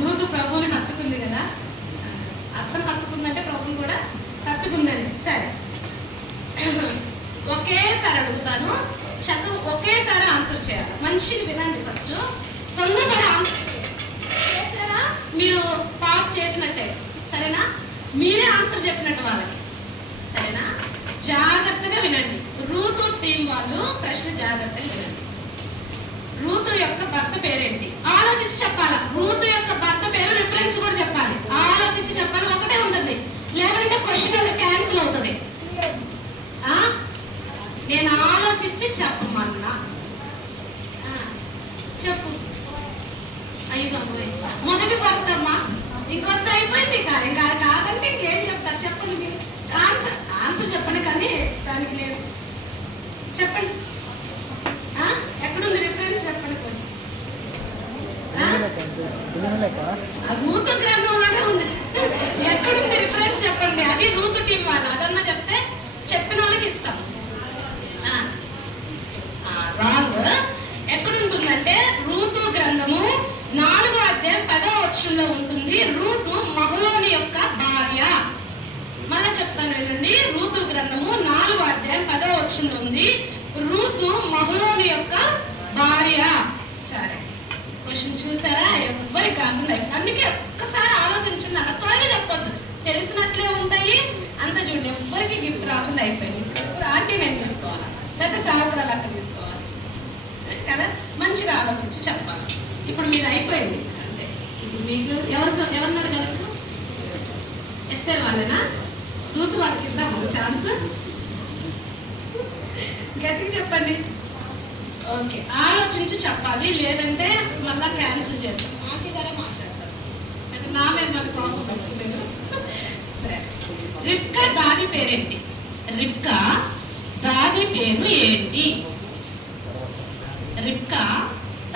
Ruth ప్రభువుని హత్తుకుంది కదా, అర్థం హత్తుకుందంటే ప్రభుని కూడా హత్తుకుందండి. సరే, ఒకేసారి అడుగుతాను, చదువు ఒకేసారి ఆన్సర్ చేయాలి. మంచిగా వినండి. ఫస్ట్ తొందరగా ఆన్సర్ చేశారా మీరు పాస్ చేసినట్టే, సరేనా? మీరే ఆన్సర్ చెప్పినట్టు వాళ్ళకి, సరేనా? జాగ్రత్తగా వినండి. రూతు టీం వాళ్ళు ప్రశ్న జాగ్రత్తగా వినండి. రూతు యొక్క భర్త పేరేంటి? ఆలోచించి చెప్పాలా. రూతు యొక్క భర్త పేరు రిఫరెన్స్ కూడా చెప్పాలి. ఆలోచించి చెప్పాలి, ఒకటే ఉంటుంది, లేదంటే క్వశ్చన్ క్యాన్సిల్ అవుతుంది. నేను ఆలోచించి చెప్పమన్నా. చెప్పు. అయ్యో, మొదటి భర్త అమ్మా, ఇంకొంత అయిపోయింది. ఇంకా కాదంటే ఇంకేం చెప్తారు చెప్పండి. మీరు ఆన్సర్ చెప్పండి, కానీ దానికి లేదు. చెప్పండి, ఎక్కడుంది రిఫరెన్స్ చెప్పండి. రూతు గ్రంథంలోనే ఉంది. ఎక్కడుంది రిఫరెన్స్ చెప్పండి. అది రూతు టీం వాళ్ళు. అదన్నా చెప్తే చెప్పిన వాళ్ళకి ఇస్తాం. రాంగ్. ఎక్కడుంటుందంటే రూతు గ్రంథము 4వ అధ్యాయం 10వ వచనంలో ఉంటుంది. రూతు మహలోని యొక్క భార్య. మళ్ళా చెప్తాను వినండి. రూతు గ్రంథము 4వ అధ్యాయం 10వ వచనంలో ఉంది. రూతు మహలోని యొక్క భార్య. సరే, క్వశ్చన్ చూసారా? ఎవ్వరి కాకుండా, అందుకే ఒక్కసారి ఆలోచించండి. అలా త్వరగా చెప్పొద్దు, తెలిసినట్లే ఉంటాయి. అంత చూడండి, ఎవ్వరికి గిఫ్ట్ రాకుండా అయిపోయింది. ఇప్పుడు ఆంటీ నేను తీసుకోవాలా, లేకపోతే సార్ కూడా లెక్క తీసుకోవాలి కదా. మంచిగా ఆలోచించి చెప్పాలి. ఇప్పుడు మీరు అయిపోయింది అంటే ఇప్పుడు మీకు ఎవరన్నారు కదా, ఎస్టర్ వాళ్ళేనా? రూతు వాళ్ళకి ఇద్దాము ఛాన్స్. గట్టిగా చెప్పండి. ఓకే, ఆలోచించి చెప్పాలి, లేదంటే మళ్ళా క్యాన్సిల్ చేస్తాం. ఆంటీ గారే మాట్లాడతారు, అంటే నా మీద మన కోపం పెట్టుకోలేదు. సరే, రిబ్కా దాది పేరేంటి? రిబ్కా దాది పేరు ఏంటి? రిబ్కా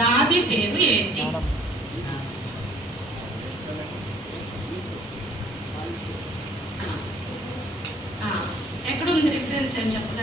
దాది పేరు ఏంటి? ఎక్కడుంది రిఫరెన్స్ అని చెప్పదు.